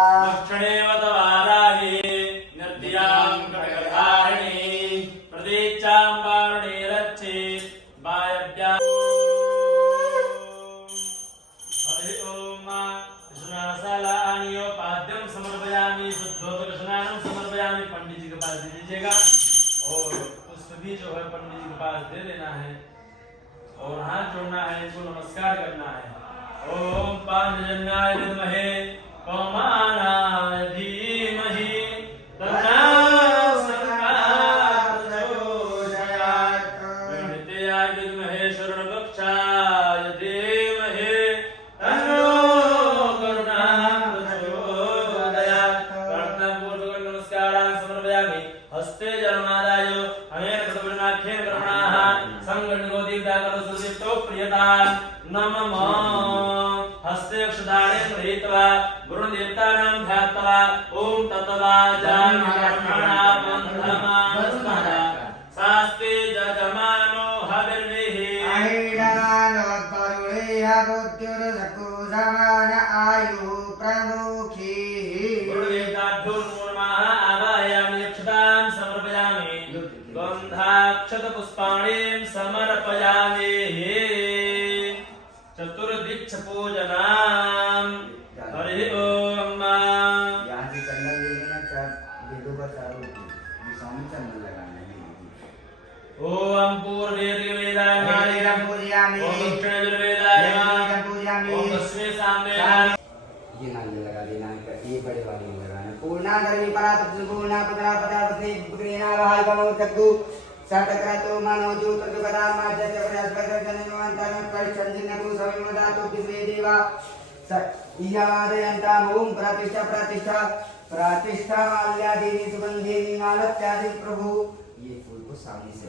दक्षिणे वदवाराहे नद्यां कटकधारिणी प्रतीचां वारुणे रक्षे वायव्या हरि ओम कृष्णासालानियोपाद्यं समर्पयामि शुद्धोदकस्नानं समर्पयामि। पंडित जी के पास दे दीजिएगा और पुष्प भी जो है पंडित जी के पास दे देना है और हाथ जोड़ना है, इनको नमस्कार करना है। ओम पांचजन्याय विद्महे कौमानाय धीमहि तन्नो प्रचोदयात्। प्रणित्याय विद्महे शरणवक्षाय धीमहि तन्नो करुणाः प्रचोदयात्। प्रार्थनापूर्वक नमस्कारान् समर्पयामि। हस्ते जलमादाय अनेन कृतवचनाख्येन कर्मणाः संगणिकोदीप्ताकरसुदीप्तो प्रियतान् नमः। हस्ते अक्षदाने गृहीत्वा गुरुदेवतानां ध्यात्वा ओम तत्तवाजामिकर्मणा बन्धमानस्मः शास्ते जजमानो हविर्भिः समान आयु प्रमुखी। गुरुदेवताभ्यो नमो नमः। आवाहयामि अक्षतां समर्पयामि गन्धाक्षतपुष्पाणिं समर्पयामि। चतुर्दिक्ष पूजनाम हरि ओम। यहाँ से चंदन ले लेना, वेदों का चारों दिशाओं में चंदन लगाना है। ओम पूर्वेदिवेदाय वेदं पूजयामि, ओम दक्षिणेदिवेदाय वेदं पूजयामि। ओम दक्षिणे सामने ये नारियल लगा देना है, ये बड़े वाले में लगाना है। पूर्णा गर्वी परापति पूर्णा पतरा पदापति पुत्रेना भाई बनो चक्कु सतक्रतो मनो जो प्रजगदा माज्य चक्रस्कर जननवंतन परिचंदिनकु सविमदातु किसे देवा ईयादयंता ओम प्रतिष्ठा प्रतिष्ठा प्रतिष्ठा माल्यादीनि सुगंधिनि मालत्यादि प्रभु। ये फूल को सामने से